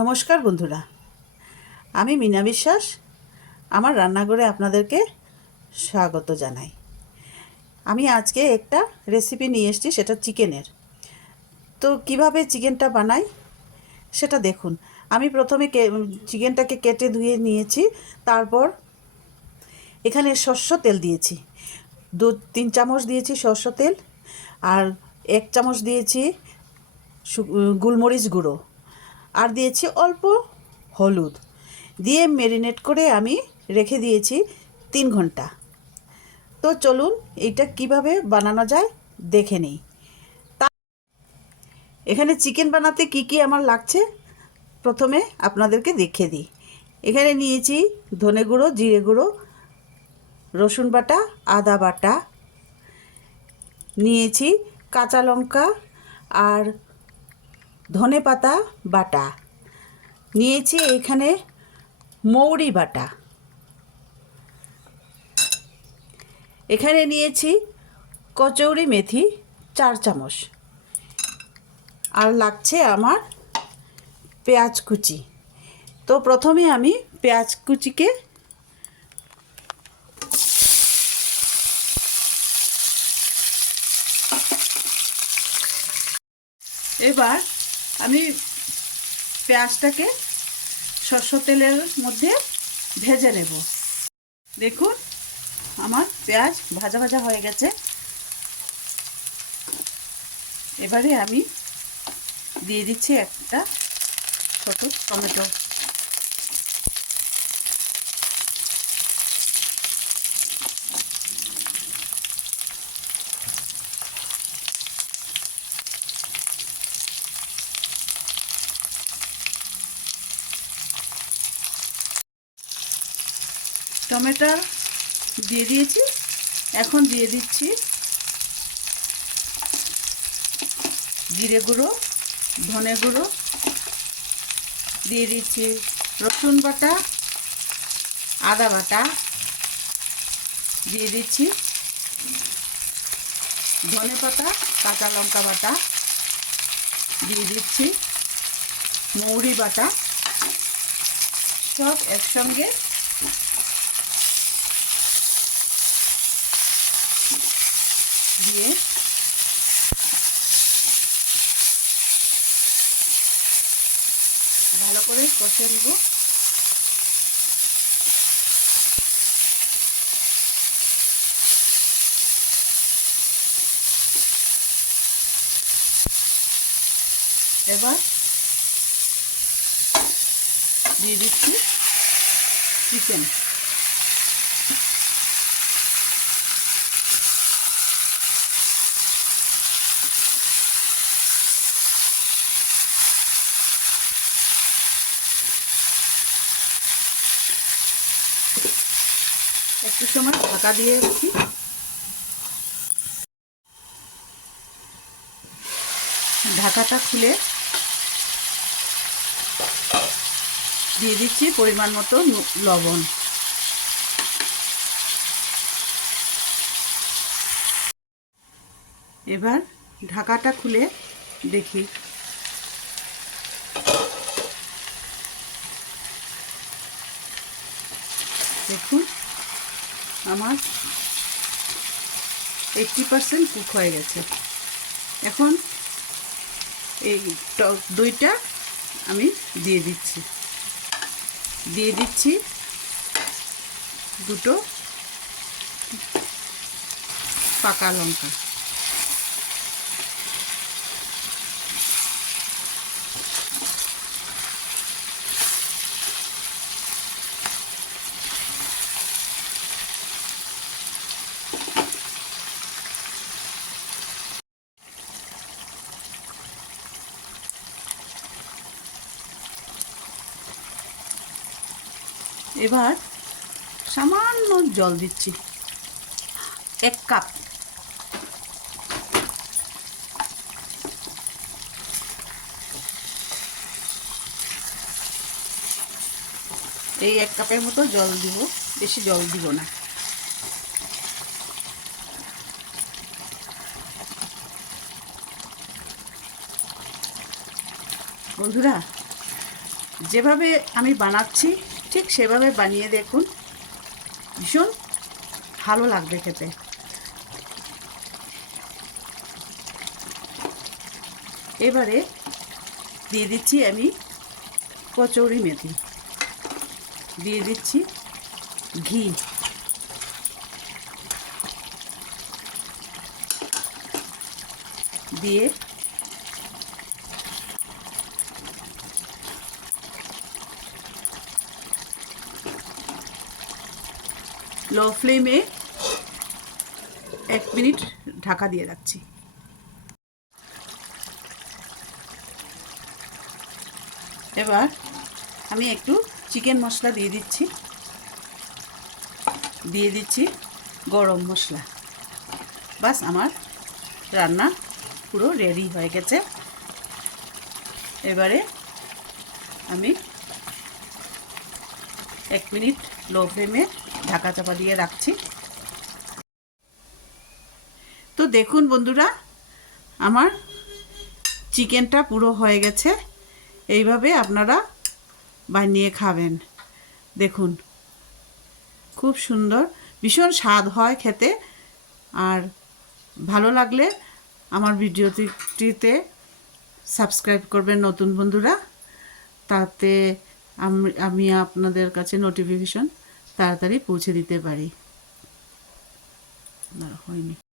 নমস্কার বন্ধুরা, আমি মীনা বিশ্বাস। আমার রান্নাঘরে আপনাদেরকে স্বাগত জানাই। আমি আজকে একটা রেসিপি নিয়ে এসেছি, সেটা চিকেনের। তো কিভাবে চিকেনটা বানাই সেটা দেখুন। আমি প্রথমে চিকেনটাকে কেটে ধুয়ে নিয়েছি। তারপর এখানে সর্ষে তেল দিয়েছি, 2-3 চামচ দিয়েছি সর্ষে তেল, আর 1 চামচ দিয়েছি গোলমরিচ গুঁড়ো, আর দিয়েছি অল্প হলুদ দিয়ে ম্যারিনেট করে আমি রেখে দিয়েছি 3 ঘন্টা। তো চলুন এইটা কিভাবে বানানো যায় দেখে নিই। এখানে চিকেন বানাতে কি কি আমার লাগছে প্রথমে আপনাদেরকে দেখিয়ে দিই। এখানে নিয়েছি ধনে গুঁড়ো, জিরে গুঁড়ো, রসুন বাটা, আদা বাটা, নিয়েছি কাঁচা লঙ্কা আর ধনে পাতা বাটা, নিয়েছি এখানে মৌরি বাটা, এখানে নিয়েছি কচৌরি মেথি 4 চামচ, আর লাগছে আমার পেঁয়াজ কুচি। তো প্রথমে আমি পেঁয়াজ কুচিকে এবার আমি পেঁয়াজটাকে সরষের তেলের মধ্যে ভেজে নেব। দেখুন আমার পেঁয়াজ ভাজা ভাজা হয়ে গেছে। এবারে আমি দিয়ে দিচ্ছি একটা ছোট টমেটো। টমেটো দিয়ে দিয়েছি। এখন দিয়ে দিচ্ছি জিরে গুঁড়ো, ধনে গুঁড়ো, দিয়ে দিচ্ছি রসুন বাটা, আদা বাটা, দিয়ে দিচ্ছি ধনে পাতা, কাঁচা লঙ্কা বাটা, দিয়ে দিচ্ছি মৌরি বাটা। সব একসঙ্গে দিয়ে ভালো করে কষে নেব। এবার দিয়ে দিচ্ছি চিকেন। একটু সময় ঢাকা দিয়ে রাখি। ঢাকাটা খুলে দিয়ে দিচ্ছি পরিমাণ মতো লবণ। এবার ঢাকাটা খুলে দেখি। দেখুন আমার 80% কুক হয়ে গেছে। এখন এই টক দইটা আমি দিয়ে দিচ্ছি দুটো পাকা লঙ্কা। এবার সামান্য জল দিচ্ছি, 1 কাপ। এই 1 কাপের মতো জল দিব, বেশি জল দিব না। বন্ধুরা যেভাবে আমি বানাচ্ছি ঠিক সেভাবে বানিয়ে দেখুন, ভীষণ ভালো লাগবে খেতে। এবারে দিয়ে দিচ্ছি আমি কচুরি মেথি, দিয়ে দিচ্ছি ঘি, দিয়ে লো ফ্লেমে 1 মিনিট ঢাকা দিয়ে রাখছি। এবার আমি একটু চিকেন মশলা দিয়ে দিচ্ছি, দিয়ে দিচ্ছি গরম মশলা। বাস আমার রান্না পুরো রেডি হয়ে গেছে। এবারে আমি 1 মিনিট লো ফ্লেমে ঢাকা চাপা দিয়ে রাখছি। তো দেখুন বন্ধুরা, আমার চিকেনটা পুরো হয়ে গেছে। এইভাবে আপনারা বানিয়ে খাবেন। দেখুন খুব সুন্দর, ভীষণ স্বাদ হয় খেতে। আর ভালো লাগলে আমার ভিডিওটিতে সাবস্ক্রাইব করবেন নতুন বন্ধুরা, তাতে আমি আপনাদের কাছে নোটিফিকেশন তাড়াতাড়ি পৌঁছে দিতে পারি। না হয়নি।